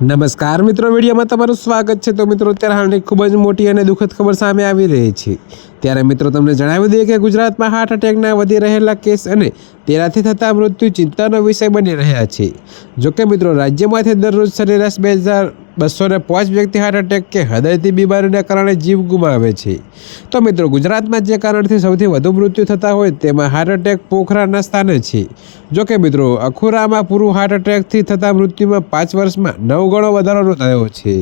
નમસ્કાર મિત્રો, વિડીયોમાં તમારું સ્વાગત છે। તો મિત્રો, અત્યારે હાલની ખૂબ જ મોટી અને દુઃખદ ખબર સામે આવી રહી છે। ત્યારે મિત્રો, તમને જણાવી દઈએ કે ગુજરાતમાં હાર્ટ એટેકના વધી રહેલા કેસ અને તેનાથી થતા મૃત્યુ ચિંતાનો વિષય બની રહ્યા છે। જોકે મિત્રો, રાજ્યમાંથી દરરોજ સરેરાશ 2205 વ્યક્તિ હાર્ટ એટેક કે હૃદયની બીમારીના કારણે જીવ ગુમાવે છે। તો મિત્રો, ગુજરાતમાં જે કારણથી સૌથી વધુ મૃત્યુ થતા હોય તેમાં હાર્ટ એટેક પોખરાના સ્થાને છે। જોકે મિત્રો, અખુરામાં પૂરું હાર્ટ એટેકથી થતા મૃત્યુમાં 5 વર્ષમાં 9 ગણો વધારો થયો છે।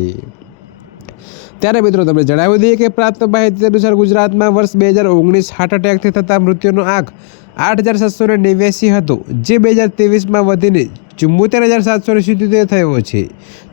ત્યારે મિત્રો, તમને જણાવી દઈએ કે પ્રાપ્ત માહિતી અનુસાર ગુજરાતમાં વર્ષ 2019 હાર્ટ એટેકથી થતા મૃત્યુનો આંક 8789 હતો, જે 2023માં વધીને 74777 થયો છે।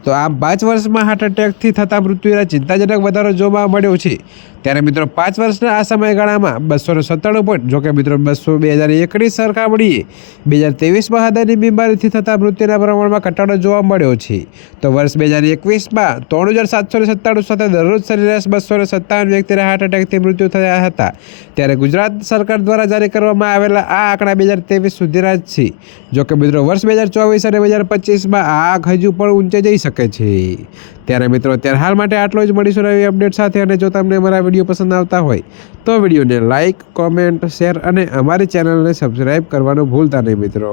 તો આમ 5 વર્ષમાં હાર્ટ એટેકથી થતા મૃત્યુના ચિંતાજનક વધારો જોવા મળ્યો છે। ત્યારે મિત્રો, 5 વર્ષના આ સમયગાળામાં 297 પોઈન્ટ, જોકે મિત્રો 2021 સરખામણીએ 2023માં હૃદયની બીમારીથી થતા મૃત્યુના પ્રમાણમાં ઘટાડો જોવા મળ્યો છે। તો વર્ષ 2021માં 3797 સાથે દરરોજ સરેરાશ 257 વ્યક્તિના હાર્ટ એટેકથી મૃત્યુ થયા હતા। ત્યારે ગુજરાત સરકાર દ્વારા જારી કરવામાં આવેલા આ આંકડા 2023 સુધીના જ છે। જોકે મિત્રો, વર્ષ 2024 અને 2025માં આ આંક હજુ પણ ઊંચે જઈ શકે છે। ત્યારે મિત્રો, અત્યારે હાલ માટે આટલો જ। મળીશું નવી અપડેટ સાથે। અને જો તમને અમારા વિડીયો પસંદ આવતા હોય તો વિડીયોને લાઇક, કોમેન્ટ, શેર અને અમારી ચેનલને સબસ્ક્રાઈબ કરવાનું ભૂલતા નહીં મિત્રો।